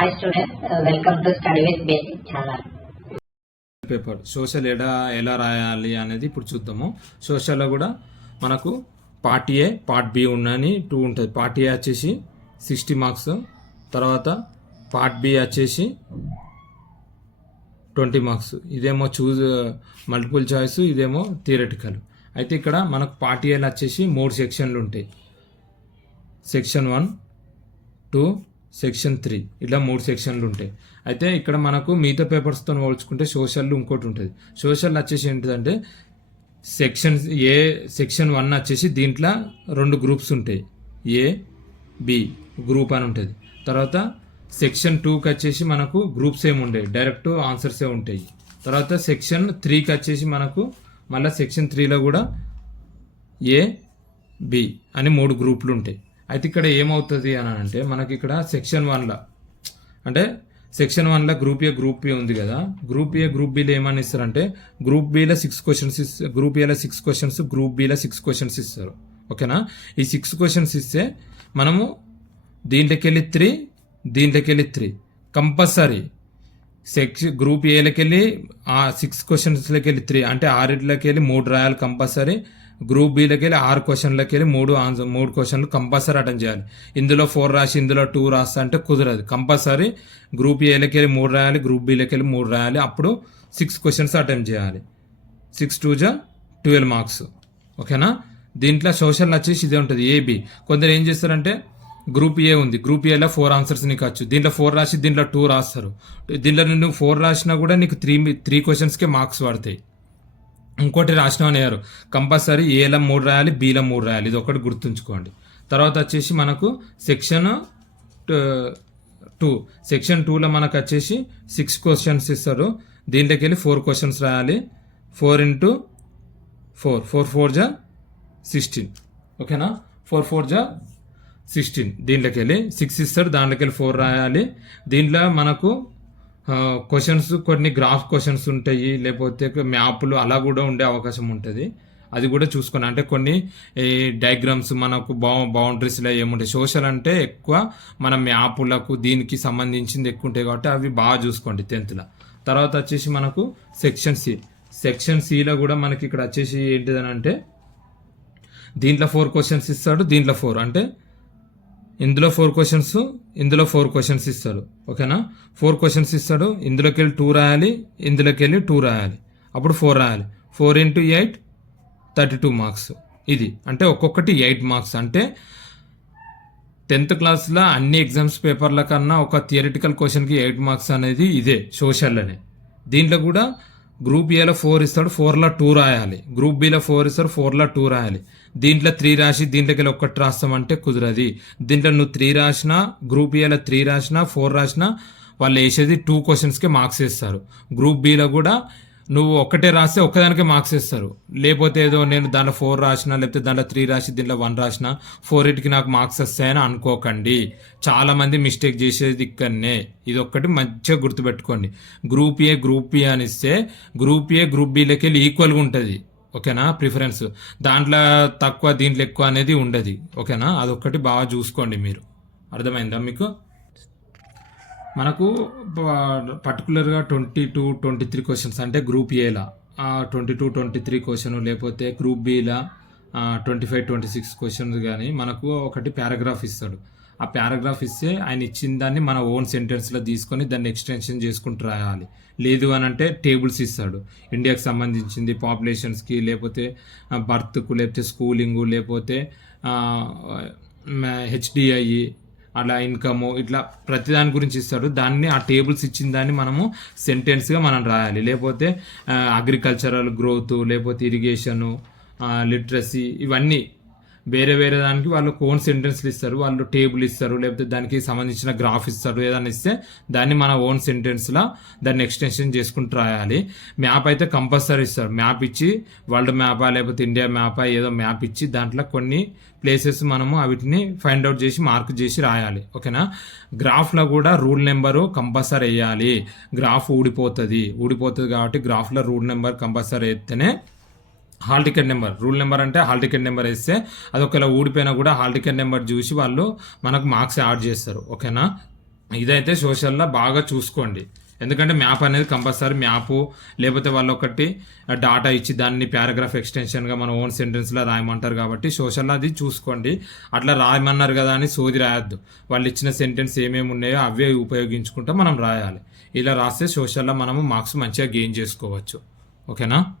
Hi students, welcome to Study with Basic channel. Paper social ఎలా రాయాలి అనేది ఇప్పుడు చూద్దాము. సోషల్లో కూడా మనకు పార్ట్ ఏ పార్ట్ బి ఉన్నని 2 ఉంటుంది. పార్ట్ ఏ వచ్చేసి 60 మార్క్స్, తర్వాత పార్ట్ బి వచ్చేసి 20 మార్క్స్. ఇదేమో మల్టిపుల్ చాయిస్, ఇదేమో థియరటికల్. అయితే ఇక్కడ మనకు పార్ట్ ఏలో వచ్చేసి 3 సెక్షన్లు ఉంటాయి. సెక్షన్ 1, 2, సెక్షన్ 3 ఇలా 3 సెక్షన్లు ఉంటాయి. అయితే ఇక్కడ మనకు మిగతా పేపర్స్తో పోల్చుకుంటే సోషల్ ఇంకోటి ఉంటుంది. సోషల్ వచ్చేసి ఏంటిదంటే సెక్షన్ 1 వచ్చేసి దీంట్లో 2 గ్రూప్స్ ఉంటాయి, ఏ బి గ్రూప్ అని ఉంటుంది. తర్వాత సెక్షన్ 2కి వచ్చేసి మనకు గ్రూప్స్ ఏమి ఉండేవి, డైరెక్ట్ ఆన్సర్సే ఉంటాయి. తర్వాత సెక్షన్ 3కి వచ్చేసి మనకు మళ్ళీ సెక్షన్ 3లో కూడా ఏ బి అని 3 గ్రూపులు ఉంటాయి. అయితే ఇక్కడ ఏమవుతుంది అని అంటే మనకి ఇక్కడ సెక్షన్ 1లో అంటే సెక్షన్ 1లో గ్రూప్ ఏ గ్రూప్ బి ఉంది కదా, గ్రూప్ ఏ గ్రూప్ బిలో ఏమని ఇస్తారంటే గ్రూప్ బిలో 6 క్వశ్చన్స్ గ్రూప్ ఏలో 6 క్వశ్చన్స్, గ్రూప్ బిలో 6 క్వశ్చన్స్ ఇస్తారు. ఓకేనా, ఈ 6 క్వశ్చన్స్ ఇస్తే మనము దీంట్లోకి వెళ్ళి 3, దీంట్లోకి వెళ్ళి 3 కంపల్సరీ. గ్రూప్ ఏలోకి వెళ్ళి 6 క్వశ్చన్స్లోకి వెళ్ళి 3 అంటే 6 వెళ్ళి 3 రాయాలి కంపల్సరీ. గ్రూప్ బిలోకి వెళ్ళి 6 క్వశ్చన్లకి వెళ్ళి 3 క్వశ్చన్లు కంపల్సరీ అటెండ్ చేయాలి. ఇందులో 4 రాసి ఇందులో 2 రాస్తా అంటే కుదరదు. కంపల్సరీ గ్రూప్ ఏలోకి వెళ్ళి 3 రాయాలి, గ్రూప్ బిలోకి వెళ్ళి 3 రాయాలి. అప్పుడు 6 క్వశ్చన్స్ అటెంప్ట్ చేయాలి. 6 2 జా 12 మార్క్స్. ఓకేనా, దీంట్లో సోషల్ వచ్చేసి ఇదే ఉంటుంది, ఏబి. కొందరు ఏం చేస్తారంటే గ్రూప్ ఏ ఉంది, గ్రూప్ ఏలో 4 ఆన్సర్స్ నీకు వచ్చు, దీంట్లో 4 రాసి దీంట్లో 2 రాస్తారు. దీంట్లో నువ్వు 4 రాసినా కూడా నీకు 3 క్వశ్చన్స్కే మార్క్స్ పడతాయి. ఇంకోటి రాసినామని అయ్యారు, కంపల్సరీ ఏలో 3 రాయాలి, బిలో 3 రాయాలి. ఇది ఒకటి గుర్తుంచుకోండి. తర్వాత వచ్చేసి మనకు సెక్షన్ 2, సెక్షన్ 2లో మనకు వచ్చేసి 6 క్వశ్చన్స్ ఇస్తారు. దీంట్లోకి వెళ్ళి 4 క్వశ్చన్స్ రాయాలి. 4 × 4 4 4 జా 16. ఓకేనా, 4 4 జా 16. దీంట్లోకి వెళ్ళి 6 ఇస్తారు, దాంట్లోకి వెళ్ళి 4 రాయాలి. దీంట్లో మనకు క్వశ్చన్స్ కొన్ని గ్రాఫ్ క్వశ్చన్స్ ఉంటాయి, లేకపోతే మ్యాప్లు అలా కూడా ఉండే అవకాశం ఉంటుంది. అది కూడా చూసుకోండి. అంటే కొన్ని డయాగ్రామ్స్ మనకు బౌండరీస్లో ఏముంటాయి. సోషల్ అంటే ఎక్కువ మన మ్యాపులకు దీనికి సంబంధించింది ఎక్కువ ఉంటాయి కాబట్టి అవి బాగా చూసుకోండి 10th. తర్వాత వచ్చేసి మనకు సెక్షన్ సిలో కూడా మనకి ఇక్కడ వచ్చేసి ఏంటిదని అంటే దీంట్లో 4 క్వశ్చన్స్ ఇస్తాడు, దీంట్లో 4 అంటే ఇందులో 4 క్వశ్చన్స్, ఇందులో 4 క్వశ్చన్స్ ఇస్తాడు. ఓకేనా, 4 క్వశ్చన్స్ ఇస్తాడు. ఇందులోకి వెళ్ళి 2 రాయాలి, ఇందులోకి వెళ్ళి 2 రాయాలి. అప్పుడు 4 రాయాలి. 4 × 8 32 మార్క్స్. ఇది అంటే ఒక్కొక్కటి 8 మార్క్స్. అంటే 10th క్లాస్లో అన్ని ఎగ్జామ్స్ పేపర్ల కన్నా ఒక థియరిటికల్ క్వశ్చన్కి 8 మార్క్స్ అనేది ఇదే సోషల్లోనే. దీంట్లో కూడా గ్రూప్ ఏలో 4 ఇస్తాడు, 4లో 2 రాయాలి. గ్రూప్ బిలో 4 ఇస్తాడు, 4లో 2 రాయాలి. దీంట్లో 3 రాసి దీంట్లోకి వెళ్ళి 1 రాస్తామంటే కుదరది. దీంట్లో నువ్వు 3 రాసినా, గ్రూప్ ఏలో 3 రాసినా, 4 రాసినా వాళ్ళు వేసేది 2 క్వశ్చన్స్కే మార్క్స్ వేస్తారు. గ్రూప్ బిలో కూడా నువ్వు 1 రాస్తే ఒక్కదానికే మార్క్స్ వేస్తారు. లేకపోతే ఏదో నేను దాంట్లో 4 రాసినా, లేకపోతే దాంట్లో 3 రాసి దీంట్లో 1 రాసినా 4కి నాకు మార్క్స్ వస్తాయని అనుకోకండి. చాలామంది మిస్టేక్ చేసేది ఇక్కడనే. ఇది ఒక్కటి మంచిగా గుర్తుపెట్టుకోండి. గ్రూప్ ఏ గ్రూప్ బి అని ఇస్తే గ్రూప్ ఏ గ్రూప్ బిలోకి వెళ్ళి ఈక్వల్గా ఉంటుంది. ఓకేనా, ప్రిఫరెన్స్ దాంట్లో తక్కువ దీంట్లో ఎక్కువ అనేది ఉండదు. ఓకేనా, అదొక్కటి బాగా చూసుకోండి మీరు. అర్థమైందా మీకు? మనకు పర్టికులర్గా 22, 23 క్వశ్చన్స్ అంటే గ్రూప్ ఏలా 22, 23 క్వశ్చన్, లేకపోతే గ్రూప్ బిలా 25, 26 క్వశ్చన్స్ కానీ మనకు ఒకటి పారాగ్రాఫ్ ఇస్తాడు. ఆ పారాగ్రాఫ్ ఇస్తే ఆయన ఇచ్చిన దాన్ని మన ఓన్ సెంటెన్స్లో తీసుకొని దాన్ని ఎక్స్టెన్షన్ చేసుకుంటూ రాయాలి. లేదు అని అంటే టేబుల్స్ ఇస్తాడు, ఇండియాకి సంబంధించింది, పాపులేషన్స్కి, లేకపోతే బర్త్కు, లేకపోతే స్కూలింగు, లేకపోతే హెచ్డిఐ అలా ఇన్కము, ఇట్లా ప్రతిదాని గురించి ఇస్తాడు. దాన్ని ఆ టేబుల్స్ ఇచ్చిన దాన్ని మనము సెంటెన్స్గా మనం రాయాలి. లేకపోతే అగ్రికల్చరల్ గ్రోత్, లేకపోతే ఇరిగేషను, లిటరసీ, ఇవన్నీ వేరే వేరే దానికి వాళ్ళు ఓన్ సెంటెన్స్లు ఇస్తారు. వాళ్ళు టేబుల్ ఇస్తారు, లేకపోతే దానికి సంబంధించిన గ్రాఫ్ ఇస్తారు. ఏదైనా ఇస్తే దాన్ని మన ఓన్ సెంటెన్స్లో దాన్ని ఎక్స్టెన్షన్ చేసుకుంటూ రాయాలి. మ్యాప్ అయితే కంపల్సరీ ఇస్తారు. మ్యాప్ ఇచ్చి వరల్డ్ మ్యాపా లేకపోతే ఇండియా మ్యాపా ఏదో మ్యాప్ ఇచ్చి దాంట్లో కొన్ని ప్లేసెస్ మనము వీటిని ఫైండ్ అవుట్ చేసి మార్క్ చేసి రాయాలి. ఓకేనా, గ్రాఫ్లో కూడా రూల్ నెంబరు కంపల్సరీ వేయాలి. గ్రాఫ్ ఊడిపోతుంది కాబట్టి గ్రాఫ్లో రూల్ నెంబర్ కంపల్సరీ వేస్తేనే hall ticket number, rule number అంటే హాల్ టికెట్ నెంబర్ వేస్తే అది ఒకవేళ ఊడిపోయినా కూడా హాల్ టికెట్ నెంబర్ చూసి వాళ్ళు మనకు మార్క్స్ యాడ్ చేస్తారు. ఓకేనా, ఇదైతే సోషల్లో బాగా చూసుకోండి. ఎందుకంటే మ్యాప్ అనేది కంపల్సరీ మ్యాప్, లేకపోతే వాళ్ళు ఒకటి డాటా ఇచ్చి దాన్ని పారాగ్రాఫ్ ఎక్స్టెన్షన్గా మన ఓన్ సెంటెన్స్లో రాయమంటారు. కాబట్టి సోషల్లో అది చూసుకోండి. అట్లా రాయమన్నారు కదా అని సోది రాయొద్దు. వాళ్ళు ఇచ్చిన సెంటెన్స్ ఏమేమి ఉన్నాయో అవే ఉపయోగించుకుంటూ మనం రాయాలి. ఇలా రాస్తే సోషల్లో మనము మార్క్స్ మంచిగా గెయిన్ చేసుకోవచ్చు. ఓకేనా?